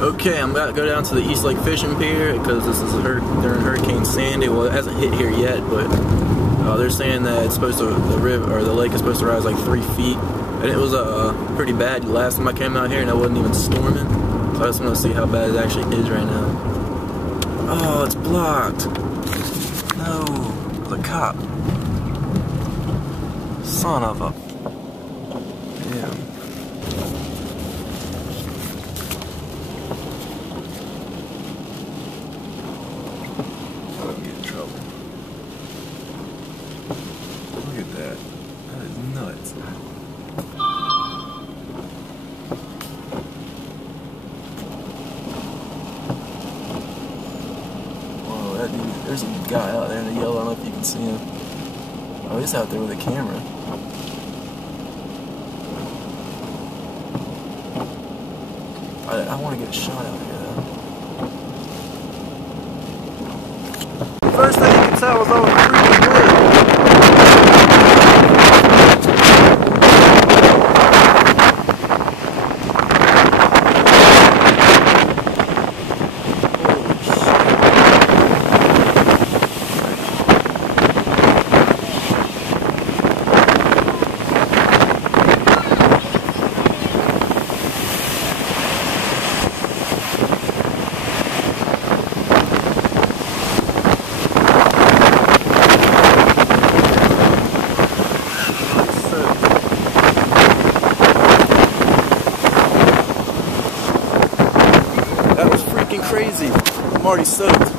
Okay, I'm about to go down to the East Lake Fishing Pier because this is during Hurricane Sandy. Well, it hasn't hit here yet, but they're saying that it's supposed to, the river or the lake is supposed to rise like 3 feet, and it was pretty bad last time I came out here, and it wasn't even storming. So I just want to see how bad it actually is right now. Oh, it's blocked. No, the cop. Son of a. Yeah. Get in trouble. Look at that. That is nuts. Whoa, that dude, there's a guy out there in the yellow. I don't know if you can see him. Oh, he's out there with a camera. I want to get a shot out here, though. First thing you can tell is all the freaking wind. That was freaking crazy. I'm already soaked.